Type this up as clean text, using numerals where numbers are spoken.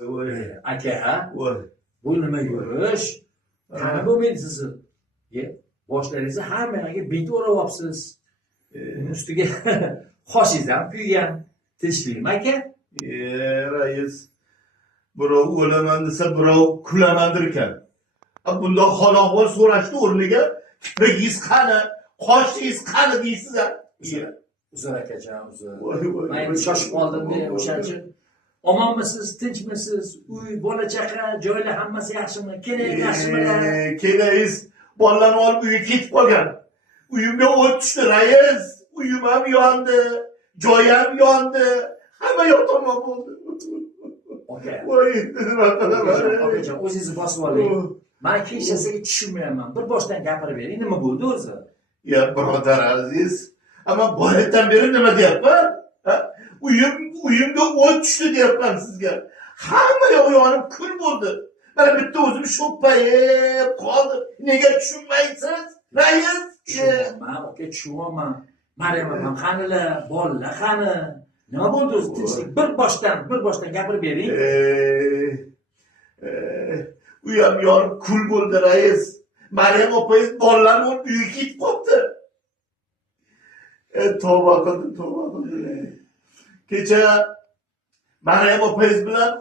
Voy, aka, voy. bu nima yurish? Qani bo'lmaydi sizni? Boshlaringizni hamma yoqqa bit o'rab olibsiz. Uni ustiga qoshingiz ham kuygan. Tinchlikmi aka? Rais, birov o'laman desa, birov kulamandir ekan. Bundoq hol-ahvol so'rashni o'rniga kiprigingiz qani, qoshingiz qani deysiz ha? Uzr akajon, uzr. Voy, voy, Men endi shoshib qoldim-da, o'shaning uchun. Omonmisiz, tinchmisiz? Uy, bola chaqa, joylar hammasi yaxshimi? Keling, yaxshimilar? Kelayiz bolalarni olib uyga ketib qolgan. Uyimga o't tushdi, rais. Uyim ham yondi, joy ham yondi. Hamma yoq tamom bo'ldi. Aka. Voy, nima qilaman? Akajon, o'zingizni bosib oling. Men kechasiga tushunmayapman. Bir boshdan gapirib bering, nima bo'ldi o'zi? Ya birodar aziz, ama boyatdan beri nima deyapman? Uyimga o't tushdi deyapman sizga. Hamma yoq yonib kul bo'ldi. Mana bitta o'zim sho'ppayib qoldim. Nega tushunmaysiz? Rais, Tushunyapman, aka, tushunyapman. Maryam opam qanilar, bolalar qani? Nima bo'ldi o'zi? Tinchlik bir boshdan gapirib bering. Uyam yonib kul bo'ldi, rais. Maryam opangiz bolalarni olib uyga ketib qolibdi. Tavba qildim. Kecha Maryam opangiz bilan